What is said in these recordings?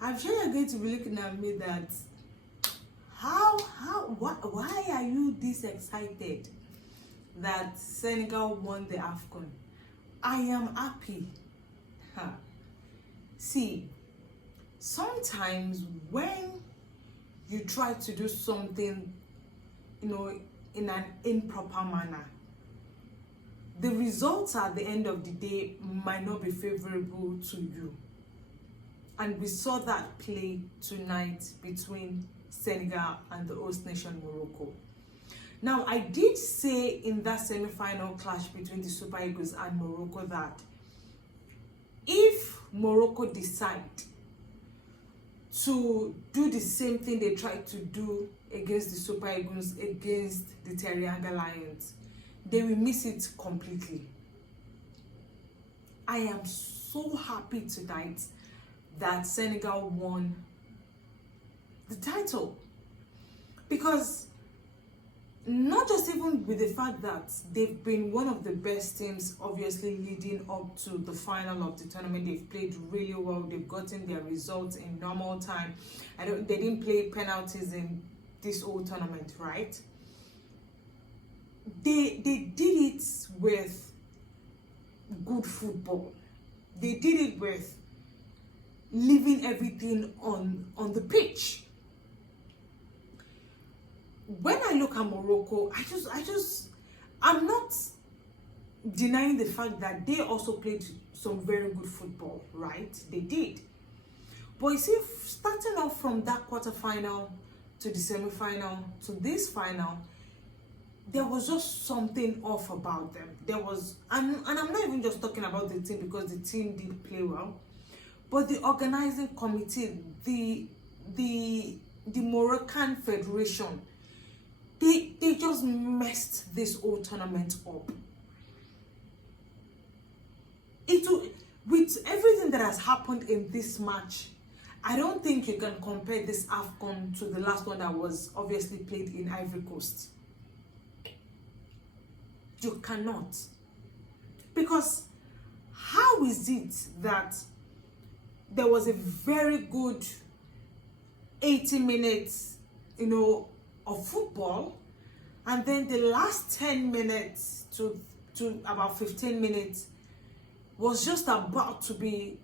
I'm sure you're going to be looking at me that why are you this excited that Senegal won the Afcon? I am happy. See, sometimes when you try to do something, in an improper manner, the results at the end of the day might not be favorable to you. And we saw that play tonight between Senegal and the host nation Morocco. Now, I did say in that semi-final clash between the Super Eagles and Morocco that if Morocco decide to do the same thing they tried to do against the Super Eagles, against the Teranga Lions, they will miss it completely. I am so happy tonight that Senegal won the title, because not just even with the fact that they've been one of the best teams, obviously leading up to the final of the tournament. They've played really well. They've gotten their results in normal time. They didn't play penalties in this whole tournament, right? They did it with good football. They did it with leaving everything on the pitch. When I look at Morocco, I'm not denying the fact that they also played some very good football, right? They did. But you see, starting off from that quarterfinal to the semi-final to this final, there was just something off about them. There was, and I'm not even just talking about the team, because the team did play well, but the organizing committee, the Moroccan Federation, they just messed this whole tournament up. With everything that has happened in this match, I don't think you can compare this Afcon to the last one that was obviously played in Ivory Coast. You cannot. Because how is it that there was a very good 80 minutes, of football, and then the last 10 minutes to about 15 minutes was just about to be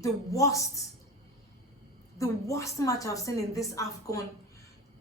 the worst match I've seen in this Afcon,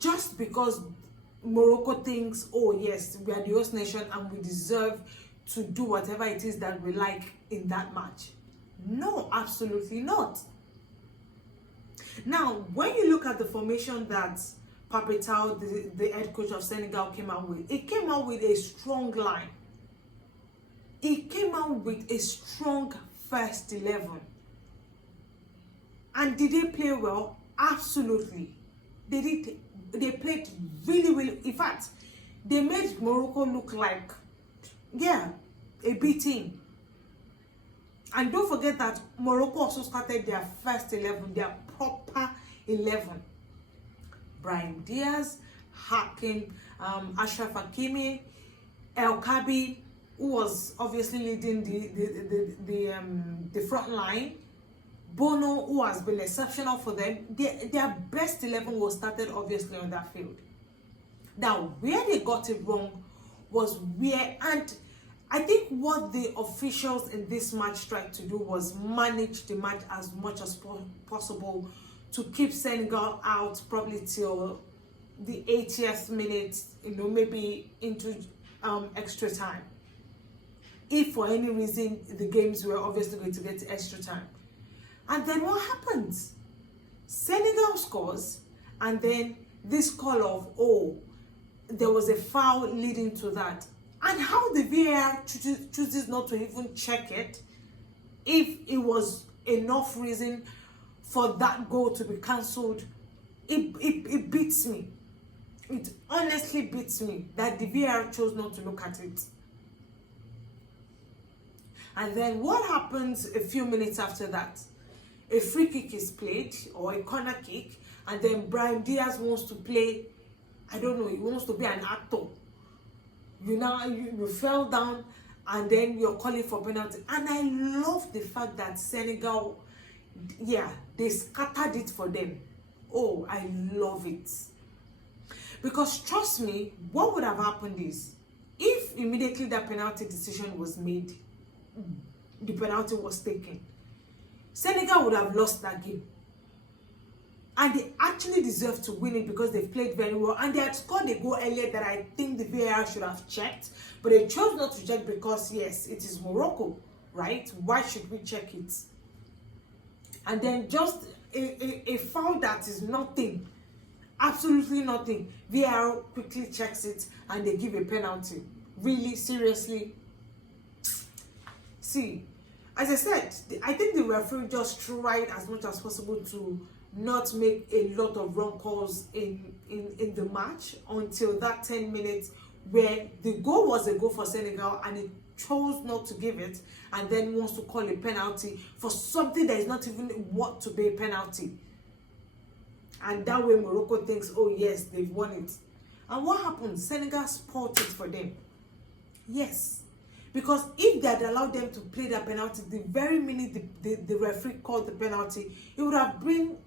just because Morocco thinks, oh yes, we are the host nation and we deserve to do whatever it is that we like in that match. No, absolutely not. Now, when you look at the formation that Fehintola, the head coach of Senegal, came out with, it came out with a strong line. It came out with a strong first 11. And did they play well? Absolutely. They did. They played really, really. In fact, they made Morocco look like, a B team. And don't forget that Morocco also started their first 11, their proper 11. Brahim Diaz, Hakim, Ashraf Hakimi, El Kabi, who was obviously leading the front line. Bono, who has been exceptional for them. Their best 11 was started obviously on that field. Now, where they got it wrong was and I think what the officials in this match tried to do was manage the match as much as possible to keep Senegal out probably till the 80th minute, maybe into extra time. If for any reason the games were obviously going to get extra time. And then what happens? Senegal scores, and then this call of, there was a foul leading to that. And how the VAR chooses not to even check it, if it was enough reason for that goal to be cancelled, it beats me. It honestly beats me that the VAR chose not to look at it. And then what happens a few minutes after that? A free kick is played, or a corner kick, and then Brahim Diaz wants to play, he wants to be an actor. You fell down and then you're calling for penalty. And I love the fact that Senegal, yeah, they scattered it for them. Oh, I love it. Because trust me, what would have happened is, if immediately that penalty decision was made, the penalty was taken, Senegal would have lost that game. And they actually deserve to win it because they played very well. And they had scored a goal earlier that I think the VAR should have checked. But they chose not to check because, yes, it is Morocco, right? Why should we check it? And then just a foul that is nothing, absolutely nothing. VAR quickly checks it and they give a penalty. Really, seriously? See, as I said, I think the referee just tried as much as possible to not make a lot of wrong calls in the match until that 10 minutes where the goal was a goal for Senegal and it chose not to give it, and then wants to call a penalty for something that is not even what to be a penalty. And that way Morocco thinks, oh yes, they've won it. And what happened? Senegal spoiled it for them. Yes. Because if they had allowed them to play that penalty, the very minute the referee called the penalty, it would have been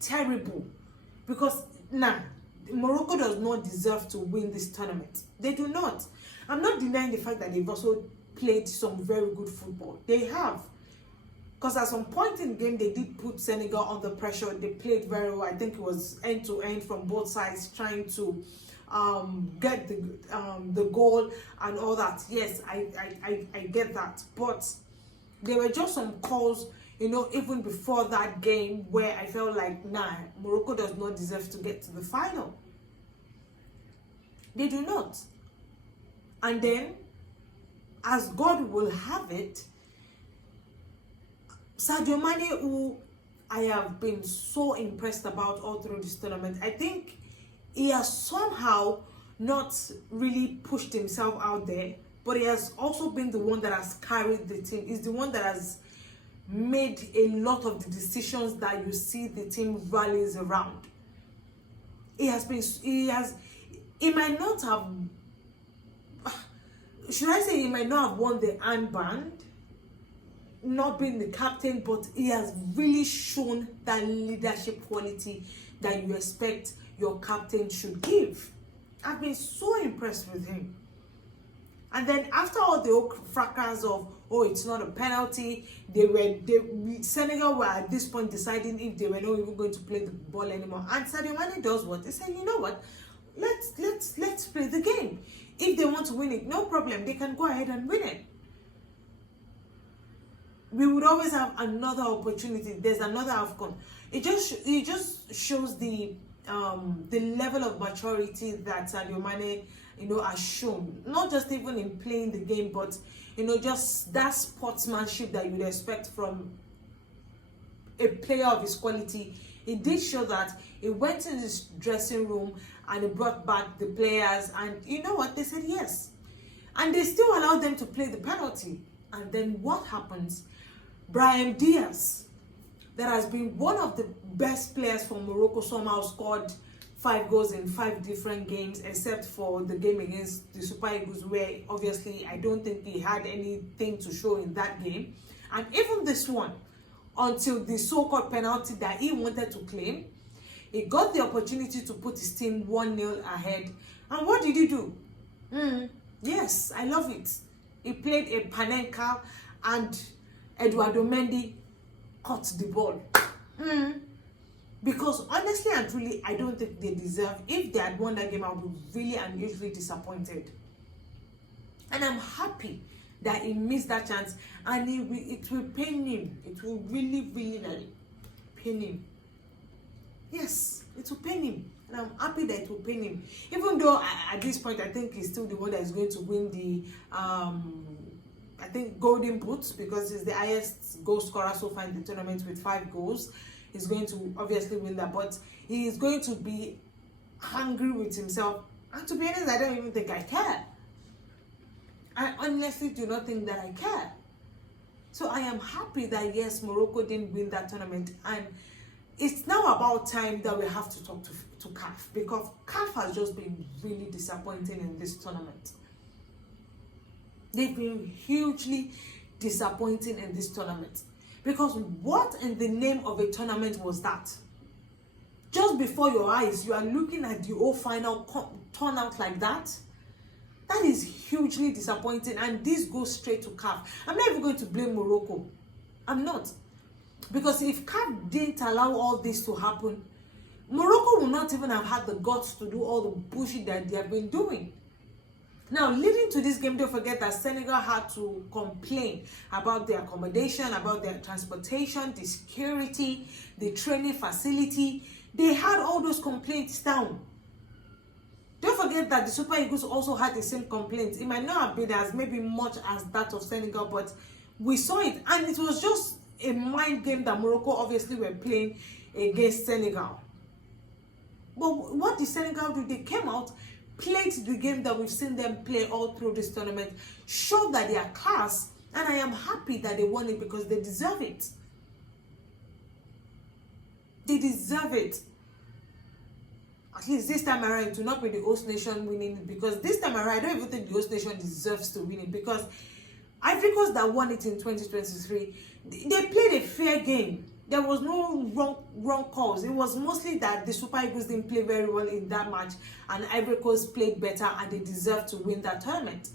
terrible. Because Morocco does not deserve to win this tournament. They do not. I'm not denying the fact that they've also played some very good football. They have. Because at some point in the game, they did put Senegal under pressure. They played very well. I think it was end to end from both sides, trying to get the goal and all that. Yes, I get that. But there were just some calls, even before that game where I felt like, Morocco does not deserve to get to the final. They do not. And then, as God will have it, Sadio Mane, who I have been so impressed about all through this tournament, I think he has somehow not really pushed himself out there, but he has also been the one that has carried the team. He's the one that has made a lot of the decisions that you see the team rallies around. He might not have, should I say, he might not have won the armband, not being the captain, but he has really shown that leadership quality that you expect your captain should give. I've been so impressed with him. And then after all the fracas of, oh, it's not a penalty, Senegal were at this point deciding if they were not even going to play the ball anymore. And Sadio Mane does what? They said, you know what? Let's play the game. If they want to win it, no problem. They can go ahead and win it. We would always have another opportunity. There's another Afcon. It just shows the level of maturity that Sadio Mane, has shown. Not just even in playing the game, but just that sportsmanship that you would expect from a player of his quality. It did show that. He went in his dressing room and he brought back the players, and you know what? They said yes. And they still allowed them to play the penalty. And then what happens? Brahim Diaz, that has been one of the best players for Morocco, somehow scored 5 goals in 5 different games, except for the game against the Super Eagles, where obviously I don't think he had anything to show in that game. And even this one, until the so-called penalty that he wanted to claim, he got the opportunity to put his team 1-0 ahead. And what did he do? Yes, I love it. He played a Panenka and Eduardo Mendy caught the ball. Because honestly and truly, I don't think they deserve. If they had won that game, I would be really and usually disappointed. And I'm happy that he missed that chance, and it will pain him. It will really, really pain him. Yes, it will pain him. And I'm happy that it will pain him. Even though at this point, I think he's still the one that is going to win the I think golden boots, because he's the highest goal scorer so far in the tournament with 5 goals. He's going to obviously win that, but he is going to be hungry with himself. And to be honest, I don't even think I care. I honestly do not think that I care. So I am happy that yes, Morocco didn't win that tournament, and it's now about time that we have to talk to CAF, because CAF has just been really disappointing in this tournament. They've been hugely disappointing in this tournament. Because what in the name of a tournament was that? Just before your eyes, you are looking at the whole final turnout like that. That is hugely disappointing, and this goes straight to CAF. I'm not even going to blame Morocco. I'm not. Because if CAF didn't allow all this to happen, Morocco would not even have had the guts to do all the bullshit that they have been doing. Now, leading to this game, don't forget that Senegal had to complain about the accommodation, about their transportation, the security, the training facility. They had all those complaints down. Don't forget that the Super Eagles also had the same complaints. It might not have been as maybe much as that of Senegal, but we saw it. And it was just a mind game that Morocco obviously were playing against Senegal. But what did Senegal do? They came out, played the game that we've seen them play all through this tournament, showed that they are class, and I am happy that they won it because they deserve it. They deserve it. At least this time around, it will not be the host nation winning it, because this time around, I don't even think the host nation deserves to win it, because Ivory Coast that won it in 2023, they played a fair game. There was no wrong calls. It was mostly that the Super Eagles didn't play very well in that match, and Ivory Coast played better, and they deserved to win that tournament.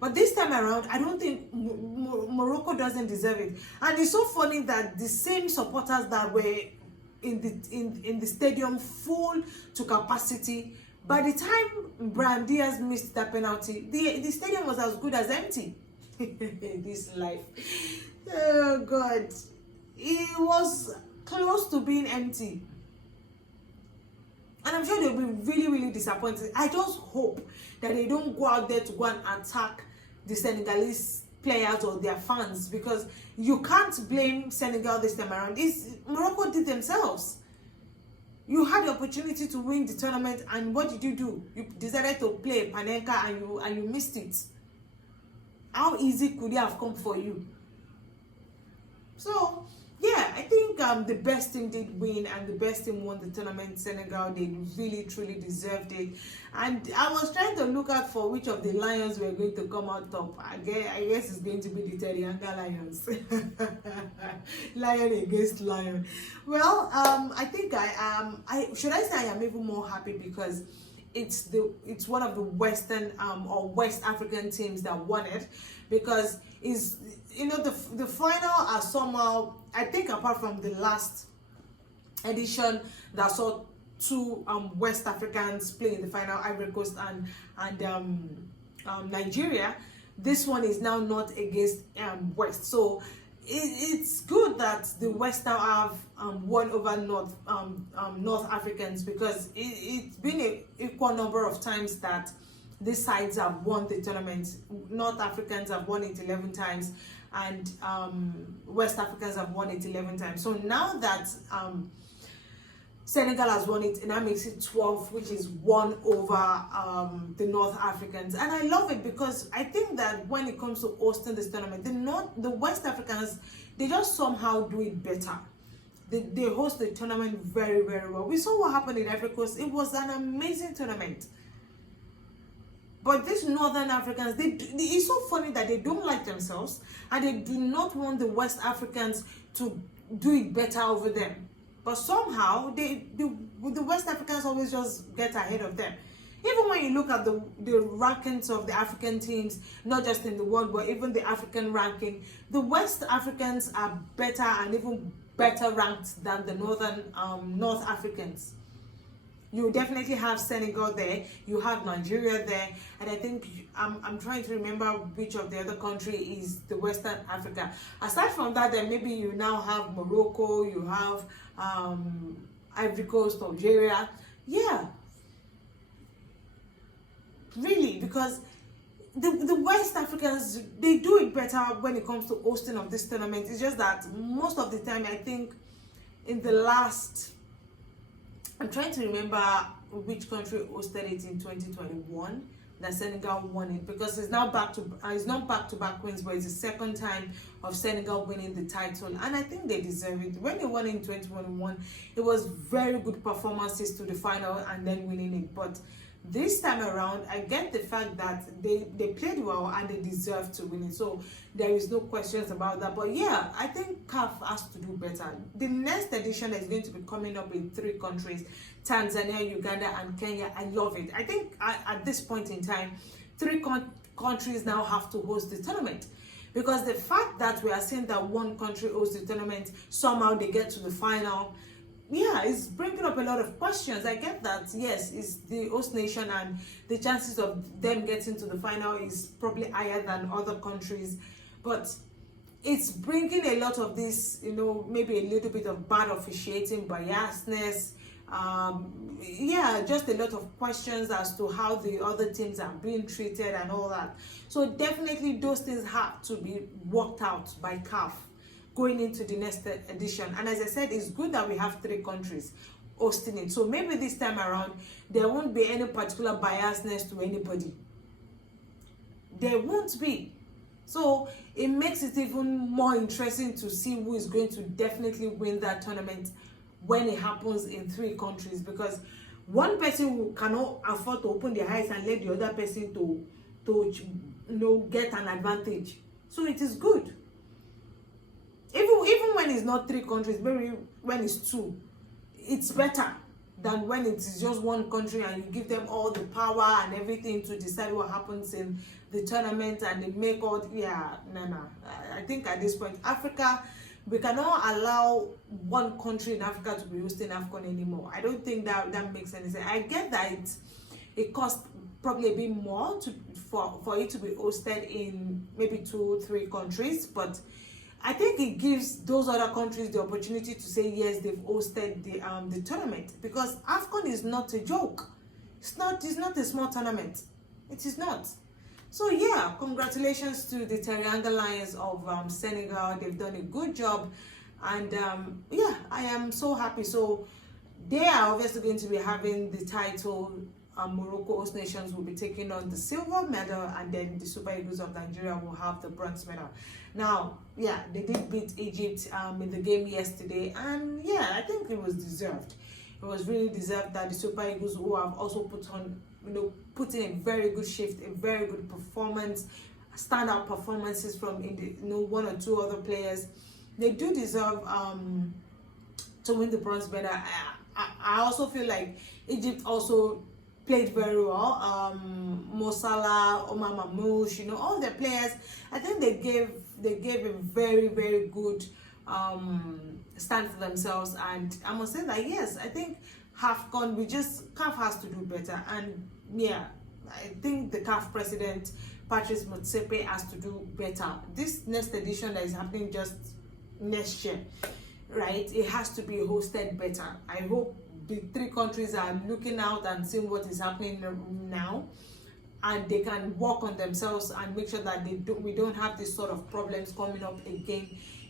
But this time around, I don't think Morocco doesn't deserve it. And it's so funny that the same supporters that were in the stadium full to capacity, by the time Brahim Diaz missed that penalty, the stadium was as good as empty. This life, oh God, it was close to being empty, and I'm sure they'll be really disappointed. I just hope that they don't go out there to go and attack the Senegalese players or their fans, because you can't blame Senegal this time around. Morocco did themselves. You had the opportunity to win the tournament, and what did you do? You decided to play Panenka and you missed it. How easy could it have come for you? So yeah, I think the best team did win, and the best team won the tournament. Senegal, they really truly deserved it. And I was trying to look out for which of the Lions were going to come out top. I guess it's going to be the Terianga Lions. Lion against Lion. Well, I think should I say I am even more happy, because it's one of the Western or West African teams that won it, because the final are somehow, I think, apart from the last edition that saw two West Africans play in the final, Ivory Coast and Nigeria, this one is now not against West. So it's good that the West now have won over North Africans, because it's been an equal number of times that these sides have won the tournament. North Africans have won it 11 times, and West Africans have won it 11 times. So now that Senegal has won it, and that makes it 12, which is one over the North Africans. And I love it, because I think that when it comes to hosting this tournament, the West Africans, they just somehow do it better. They host the tournament very well. We saw what happened in Ivory Coast. It was an amazing tournament. But these Northern Africans, it's so funny that they don't like themselves, and they do not want the West Africans to do it better over them. But somehow, the West Africans always just get ahead of them. Even when you look at the rankings of the African teams, not just in the world, but even the African ranking, the West Africans are better and even better ranked than the North Africans. You definitely have Senegal there, you have Nigeria there, and I think I'm trying to remember which of the other country is the Western Africa. Aside from that, then maybe you now have Morocco, you have Ivory Coast, Algeria. Yeah, really, because the West Africans, they do it better when it comes to hosting of this tournament. It's just that most of the time, I think in the last, I'm trying to remember which country hosted it in 2021 that Senegal won it, because it's now it's not back-to-back wins, but it's the second time of Senegal winning the title, and I think they deserve it. When they won in 2021, it was very good performances to the final and then winning it. But This time around, I get the fact that they played well and they deserve to win it. So there is no questions about that. But yeah, I think CAF has to do better. The next edition is going to be coming up in 3 countries, Tanzania, Uganda, and Kenya. I love it. I think at this point in time, 3 countries now have to host the tournament. Because the fact that we are seeing that one country hosts the tournament, somehow they get to the final, yeah, it's bringing up a lot of questions. I get that, yes, it's the host nation and the chances of them getting to the final is probably higher than other countries, but it's bringing a lot of this, maybe a little bit of bad officiating, biasness, yeah, just a lot of questions as to how the other teams are being treated and all that. So definitely those things have to be worked out by CAF going into the next edition. And as I said, it's good that we have 3 countries hosting it. So maybe this time around, there won't be any particular biasness to anybody. There won't be. So it makes it even more interesting to see who is going to definitely win that tournament when it happens in 3 countries. Because one person who cannot afford to open their eyes and let the other person to get an advantage. So it is good. Even when it's not 3 countries, maybe when it's 2, it's better than when it is just one country and you give them all the power and everything to decide what happens in the tournament and they make all, no. I think at this point, Africa, we cannot allow one country in Africa to be hosting Afcon anymore. I don't think that makes any sense. I get that it costs probably a bit more for it to be hosted in maybe 2-3 countries, but I think it gives those other countries the opportunity to say yes, they've hosted the tournament, because Afcon is not a joke. It's not a small tournament. It is not. So yeah, congratulations to the Teranga Lions of Senegal. They've done a good job, and yeah, I am so happy. So they are obviously going to be having the title. Morocco host nations will be taking on the silver medal, and then the Super Eagles of Nigeria will have the bronze medal. Now, yeah, they did beat Egypt in the game yesterday, and yeah, I think it was deserved. It was really deserved that the Super Eagles, who have also put in a very good shift, a very good performance, standout performances from one or two other players, they do deserve to win the bronze medal. I also feel like Egypt also played very well. Mo Salah, Omar Mamouche, all the players, I think they gave a very, very good stand for themselves. And I must say that yes, I think Afcon, CAF has to do better. And yeah, I think the CAF president, Patrice Motsepe, has to do better. This next edition that is happening just next year, right? It has to be hosted better. I hope the 3 countries are looking out and seeing what is happening now, and they can work on themselves and make sure that we don't have this sort of problems coming up again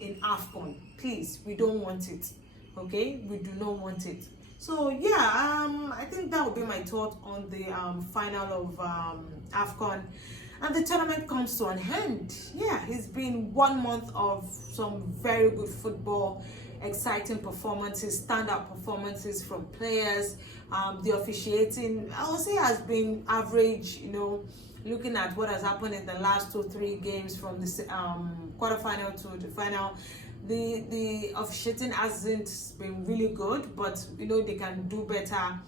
in Afcon. Please, we don't want it. Okay, we do not want it. So yeah, I think that would be my thought on the final of Afcon. And the tournament comes to an end. Yeah, it's been 1 month of some very good football, exciting performances, standout performances from players. The officiating, I would say, has been average, looking at what has happened in the last 2-3 games from the quarterfinal to the final. The officiating hasn't been really good, but they can do better.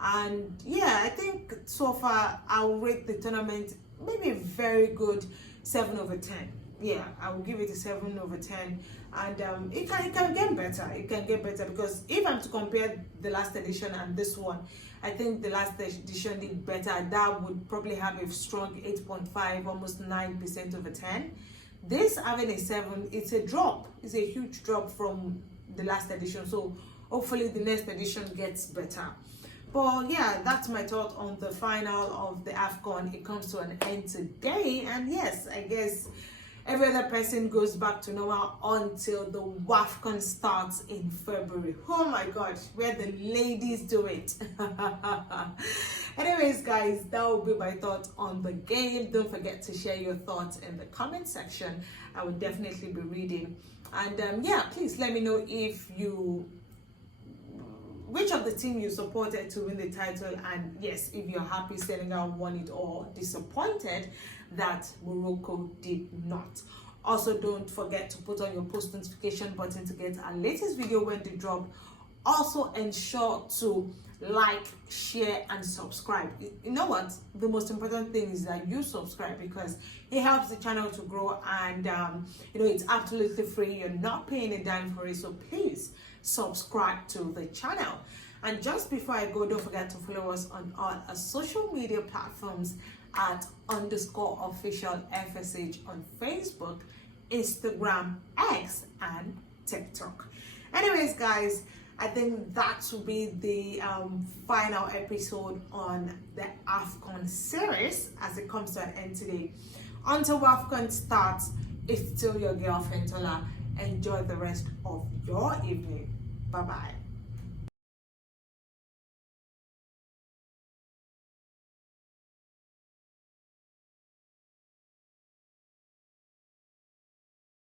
And yeah, I think so far I'll rate the tournament maybe a very good 7/10. Yeah, I will give it a 7/10, and it can get better. It can get better, because if I'm to compare the last edition and this one, I think the last edition did better. That would probably have a strong 8.5, almost 9% over 10. This having a 7, it's a drop. It's a huge drop from the last edition. So hopefully the next edition gets better. But yeah, that's my thought on the final of the Afcon. It comes to an end today, and yes, I guess every other person goes back to normal until the Afcon starts in February. Oh my God, where the ladies do it. Anyways, guys, that will be my thought on the game. Don't forget to share your thoughts in the comment section. I will definitely be reading. And yeah, please let me know if you which of the team you supported to win the title, and yes, if you're happy Senegal won it, or disappointed that Morocco did not. Also, don't forget to put on your post notification button to get our latest video when they drop. Also, ensure to like, share, and subscribe. You know what? The most important thing is that you subscribe, because it helps the channel to grow, and you know, it's absolutely free. You're not paying a dime for it, so please subscribe to the channel. And just before I go, don't forget to follow us on all our social media platforms at _official FSH on Facebook, Instagram, X, and TikTok. Anyways, guys, I think that will be the final episode on the Afcon series as it comes to an end today. Until Afcon starts, it's still your girl Fehintola. Enjoy the rest of your evening. Bye bye.